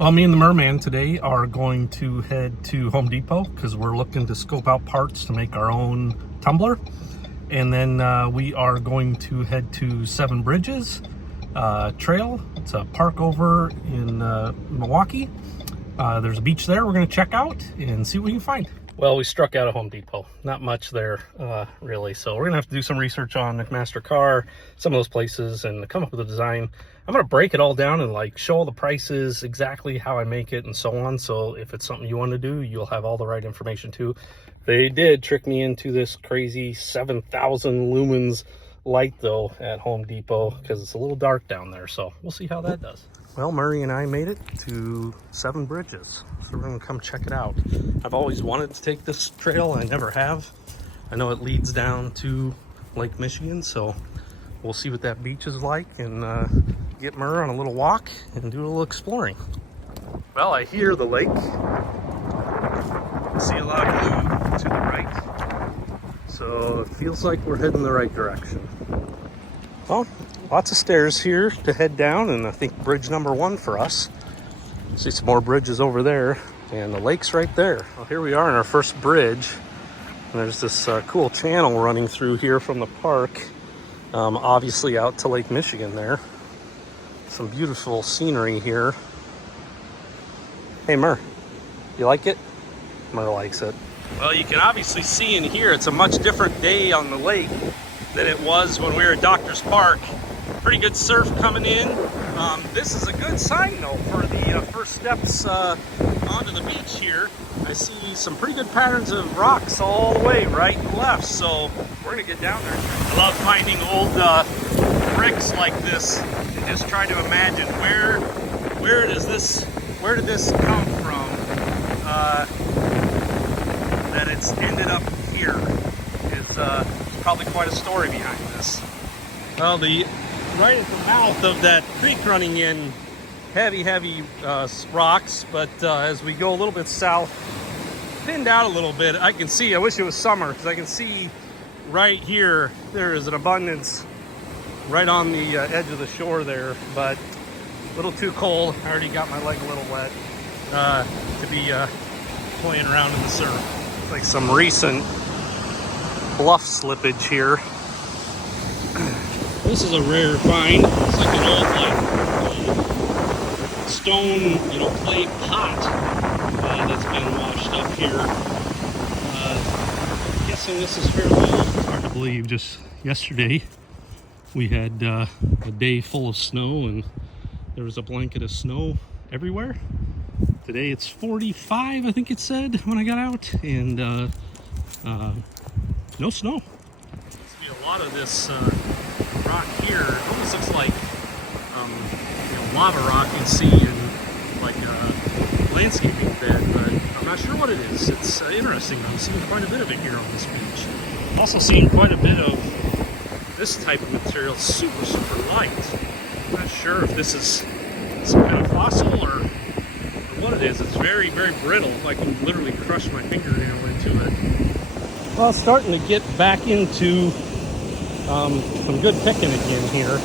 Well, me and the Merman today are going to head to Home Depot because we're looking to scope out parts to make our own tumbler. And then we are going to head to Seven Bridges Trail. It's a park over in Milwaukee. There's a beach there we're going to check out and see what we can find. Well, we struck out of Home Depot. Not much there, really. So we're going to have to do some research on McMaster-Carr, some of those places, and come up with a design. I'm going to break it all down and like show all the prices, exactly how I make it and so on. So if it's something you want to do, you'll have all the right information too. They did trick me into this crazy 7,000 lumens light though at Home Depot because it's a little dark down there. So we'll see how that does. Well, Murray and I made it to Seven Bridges, so we're going to come check it out. I've always wanted to take this trail. I never have. I know it leads down to Lake Michigan, so we'll see what that beach is like and get Murray on a little walk and do a little exploring. Well, I hear the lake. See a lot of blue to the right, so it feels like we're heading the right direction. Well, lots of stairs here to head down, and I think bridge number 1 for us. See some more bridges over there, and the lake's right there. Well, here we are in our first bridge, and there's this cool channel running through here from the park, obviously out to Lake Michigan there. Some beautiful scenery here. Hey, Mur, you like it? Mur likes it. Well, you can obviously see in here, it's a much different day on the lake than it was when we were at Doctor's Park. Pretty good surf coming in. This is a good sign though for the first steps onto the beach here. I see some pretty good patterns of rocks all the way right and left, so we're gonna get down there. I love finding old bricks like this and just try to imagine where did this come from that it's ended up here. There's probably quite a story behind this. Well, right at the mouth of that creek running in, heavy rocks, but as we go a little bit south, thinned out a little bit, I can see, I wish it was summer, because I can see right here, there is an abundance right on the edge of the shore there, but a little too cold. I already got my leg a little wet to be playing around in the surf. It's like some recent bluff slippage here. This is a rare find. It's like an old stone, clay pot that's been washed up here. Guessing this is fairly old. Hard to believe. Just yesterday we had a day full of snow and there was a blanket of snow everywhere. Today it's 45, I think it said when I got out, and no snow. Must be a lot of this rock here. It almost looks like lava rock you'd see in like a landscaping bed, but I'm not sure what it is. It's interesting. I'm seeing quite a bit of it here on this beach. I'm also seeing quite a bit of this type of material, super light. I'm not sure if this is some kind of fossil or what it is. It's very brittle. I can literally crush my fingernail into it. Well, starting to get back into some good picking again here.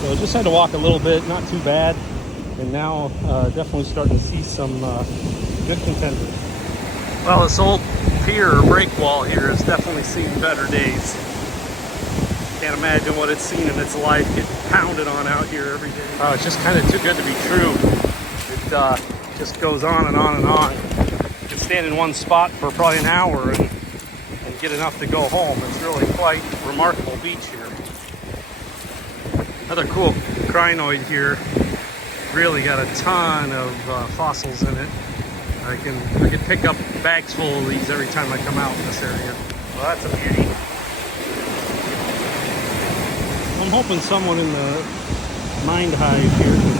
So just had to walk a little bit, not too bad. And now definitely starting to see some good contenders. Well, this old pier or break wall here has definitely seen better days. Can't imagine what it's seen in its life, getting pounded on out here every day. Oh, it's just kind of too good to be true. It just goes on and on and on. You can stand in one spot for probably an hour and get enough to go home. It's really quite a remarkable beach here. Another cool crinoid here. Really got a ton of fossils in it. I can pick up bags full of these every time I come out in this area. Well, that's a beauty. I'm hoping someone in the Mind Hive here can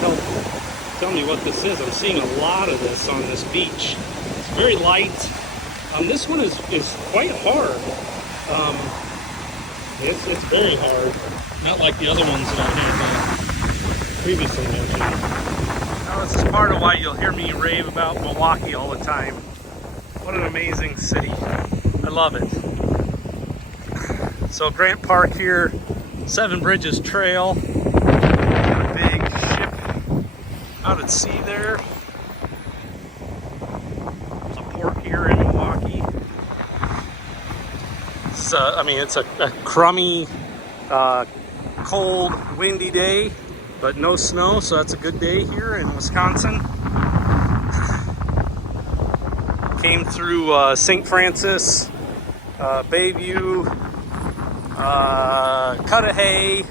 tell me what this is. I'm seeing a lot of this on this beach. It's very light. This one is quite hard. It's very hard. Not like the other ones that I had previously mentioned. Now, this is part of why you'll hear me rave about Milwaukee all the time. What an amazing city. I love it. So Grant Park here, Seven Bridges Trail. Got a big ship out at sea there. It's a crummy, cold, windy day, but no snow, so that's a good day here in Wisconsin. Came through St. Francis, Bayview, Cudahy,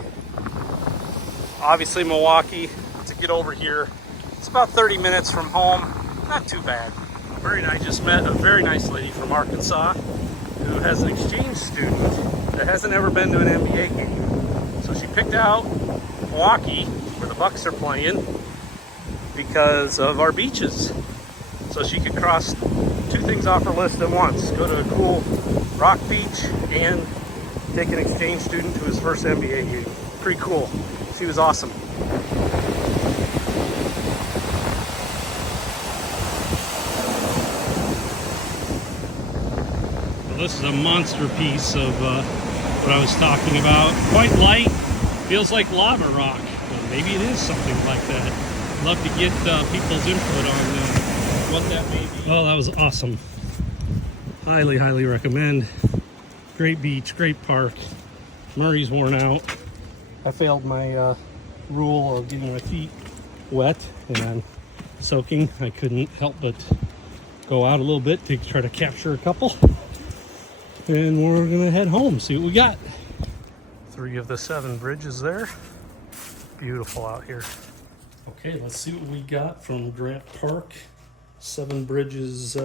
obviously Milwaukee to get over here. It's about 30 minutes from home, not too bad. Very nice. I just met a very nice lady from Arkansas who has an exchange student that hasn't ever been to an NBA game. So she picked out Milwaukee, where the Bucks are playing, because of our beaches. So she could cross two things off her list at once: go to a cool rock beach and take an exchange student to his first NBA game. Pretty cool. She was awesome. Well, this is a monster piece of what I was talking about. Quite light, feels like lava rock. Well, maybe it is something like that. Love to get people's input on what that may be. Oh, that was awesome. Highly, highly recommend. Great beach, great park. Murray's worn out. I failed my rule of getting my feet wet and soaking. I couldn't help but go out a little bit to try to capture a couple. And we're gonna head home, see what we got. 3 of the 7 bridges there. Beautiful out here. Okay, let's see what we got from Grant Park. 7 Bridges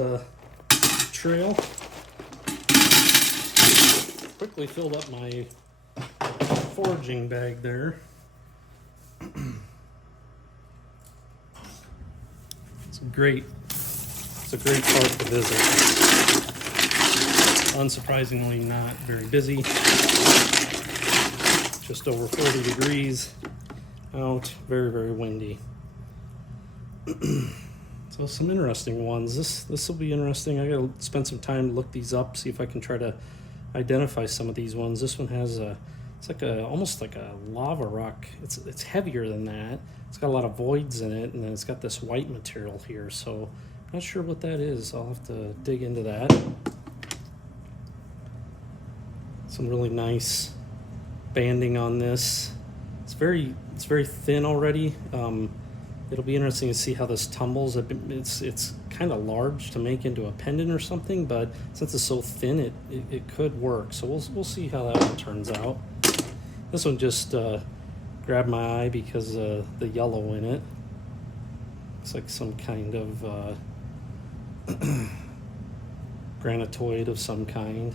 trail. Quickly filled up my foraging bag there. It's a great park to visit. Unsurprisingly, not very busy. Just over 40 degrees out. Very, very windy. So some interesting ones. This will be interesting. I gotta spend some time to look these up, see if I can try to identify some of these ones. This one has it's like almost like a lava rock. It's heavier than that. It's got a lot of voids in it, and then it's got this white material here. So I'm not sure what that is. I'll have to dig into that. Some really nice banding on this. It's very thin already. It'll be interesting to see how this tumbles. It's kind of large to make into a pendant or something, but since it's so thin, it could work. So we'll see how that one turns out. This one just grabbed my eye because of the yellow in it. It's like some kind of granitoid of some kind.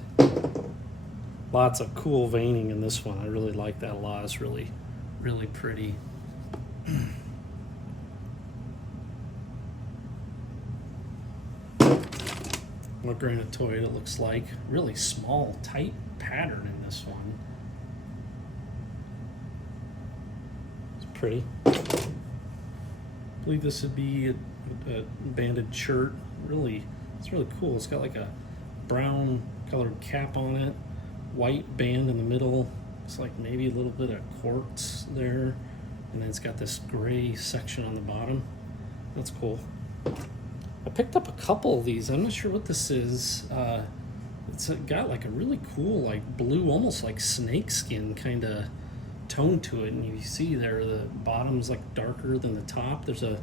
Lots of cool veining in this one. I really like that a lot. It's really, really pretty. More granitoid, it looks like. Really small, tight pattern in this one. It's pretty. I believe this would be a banded shirt. It's really cool. It's got like a brown colored cap on it, white band in the middle. It's like maybe a little bit of quartz there, and then it's got this gray section on the bottom. That's cool. I picked up a couple of these. I'm not sure what this is. It's got like a really cool, like blue, almost like snake skin kind of tone to it. And you see there, the bottom's like darker than the top. There's a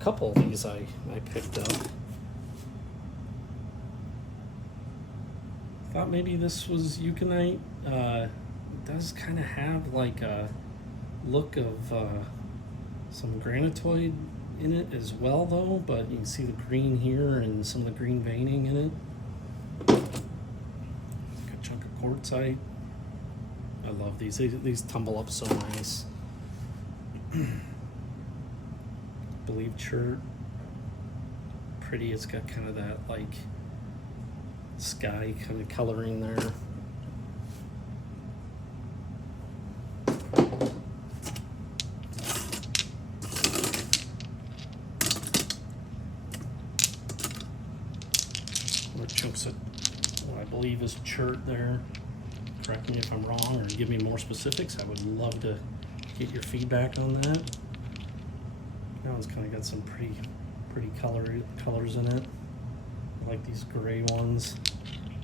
couple of these I picked up. Thought maybe this was eucalyptus. It does kind of have like a look of some granitoid in it as well, though, but you can see the green here and some of the green veining in it. Like a chunk of quartzite. I love these. These tumble up so nice. Believed shirt. Pretty. It's got kind of that like sky kind of coloring there. Chunks of what I believe is a shirt there. Correct me if I'm wrong or give me more specifics. I would love to get your feedback on that. That one's kind of got some pretty colors in it. I like these gray ones.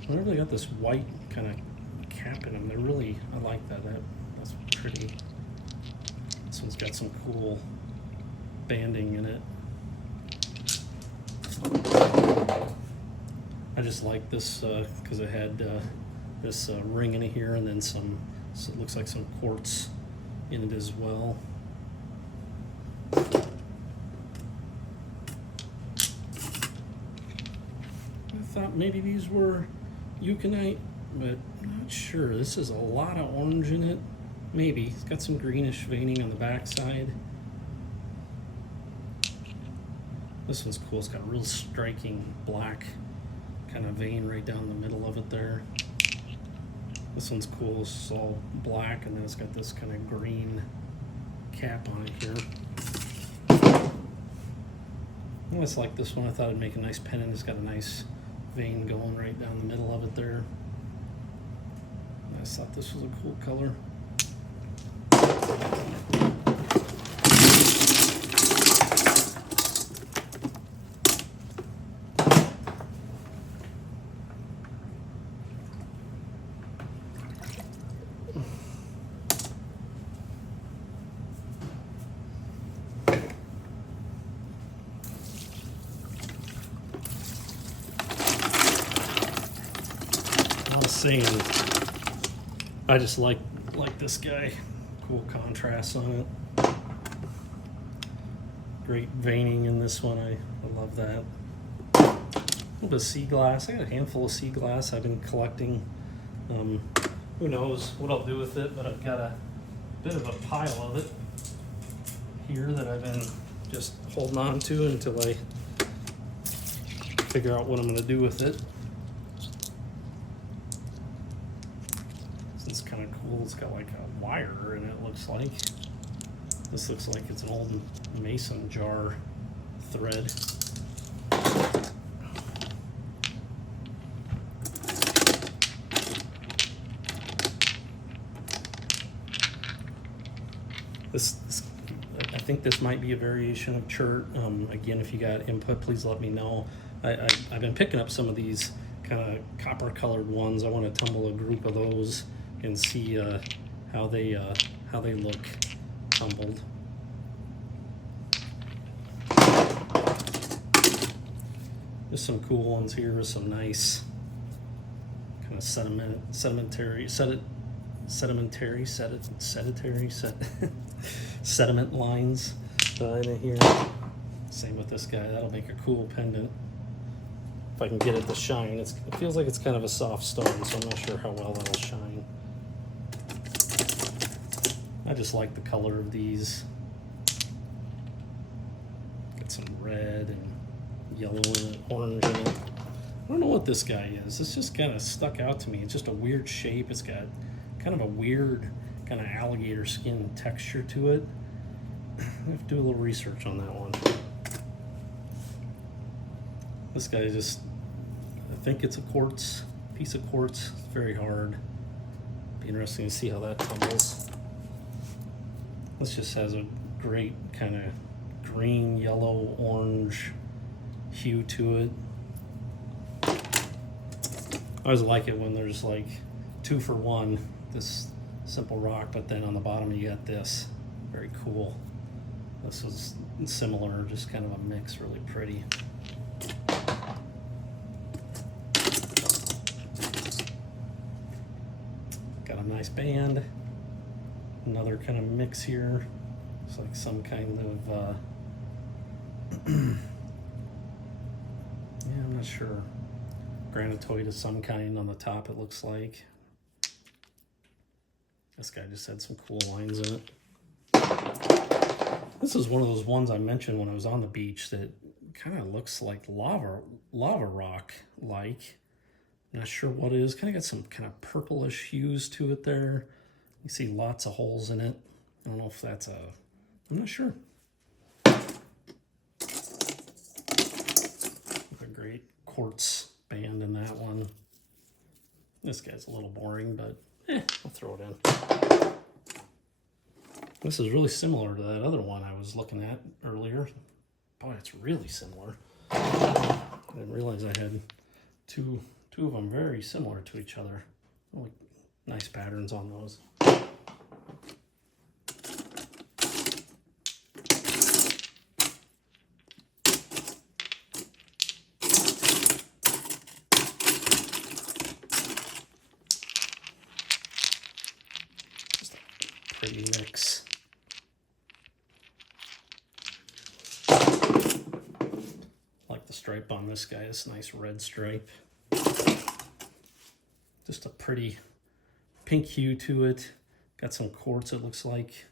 Whenever they got this white kind of cap in them. They're really, I like that. That's pretty. This one's got some cool banding in it. I just like this because it had this ring in here, and then some, so it looks like some quartz in it as well. I thought maybe these were eucalyptus, but I'm not sure. This is a lot of orange in it. Maybe. It's got some greenish veining on the back side. This one's cool. It's got a real striking black kind of vein right down the middle of it there. This one's cool. It's all black, and then it's got this kind of green cap on it here. I just like this one. I thought it'd make a nice pendant. It's got a nice vein going right down the middle of it there. I just thought this was a cool color. Saying, I just like this guy. Cool contrast on it. Great veining in this one. I love that. A little bit of sea glass. I got a handful of sea glass I've been collecting. Who knows what I'll do with it, but I've got a bit of a pile of it here that I've been just holding on to until I figure out what I'm going to do with it. It's kind of cool. It's got like a wire in it, looks like. This looks like it's an old mason jar thread. I think this might be a variation of chert. Again, if you got input, please let me know. I've been picking up some of these kind of copper colored ones. I want to tumble a group of those and see how they look tumbled. There's some cool ones here with some nice kind of sediment lines in here. Same with this guy. That'll make a cool pendant. If I can get it to shine. It feels like it's kind of a soft stone, so I'm not sure how well that'll shine. I just like the color of these. Got some red and yellow in it, orange in it. I don't know what this guy is. This just kind of stuck out to me. It's just a weird shape. It's got kind of a weird kind of alligator skin texture to it. I have to do a little research on that one. This guy just, I think it's a quartz, piece of quartz. It's very hard. Be interesting to see how that tumbles. This just has a great kind of green, yellow, orange hue to it. I always like it when there's like 2 for 1, this simple rock, but then on the bottom you got this. Very cool. This was similar, just kind of a mix, really pretty. Got a nice band. Another kind of mix here. It's like some kind of yeah, I'm not sure. Granitoid of some kind on the top, it looks like. This guy just had some cool lines in it. This is one of those ones I mentioned when I was on the beach that kind of looks like lava rock like. Not sure what it is. Kind of got some kind of purplish hues to it there. You see lots of holes in it. I don't know if that's I'm not sure. A great quartz band in that one. This guy's a little boring, but I'll throw it in. This is really similar to that other one I was looking at earlier. Boy, it's really similar. I didn't realize I had two of them very similar to each other. Like Nice patterns on those. Just a pretty mix. Like the stripe on this guy, this nice red stripe. Just a pretty pink hue to it. Got some quartz, it looks like,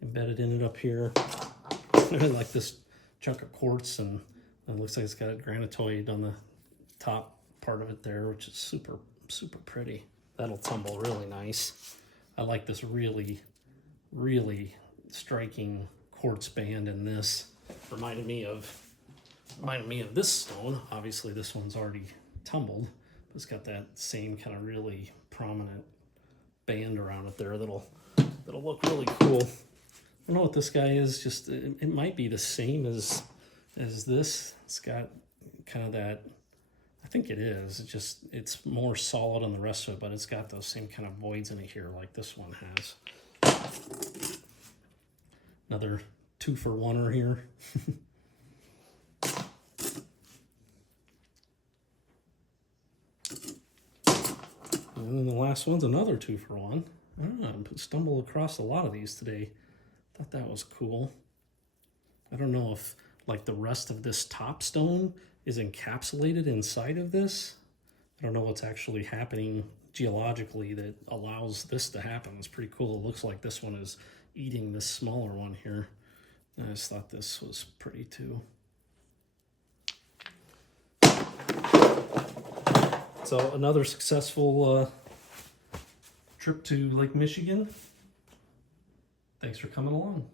embedded in it up here. I really like this chunk of quartz, and it looks like it's got a granitoid on the top part of it there, which is super, super pretty. That'll tumble really nice. I like this really, really striking quartz band in this. Reminded me of this stone. Obviously this one's already tumbled, but it's got that same kind of really prominent band around it there that'll look really cool. I don't know what this guy is, just it might be the same as this. It's got kind of that, I think it is, it's more solid than the rest of it, but it's got those same kind of voids in it here like this one has. Another 2-for-1er here. And then the last one's another 2-for-1. I don't know, I stumbled across a lot of these today. Thought that was cool. I don't know if like the rest of this top stone is encapsulated inside of this. I don't know what's actually happening geologically that allows this to happen. It's pretty cool. It looks like this one is eating this smaller one here. I just thought this was pretty too. So another successful trip to Lake Michigan. Thanks for coming along.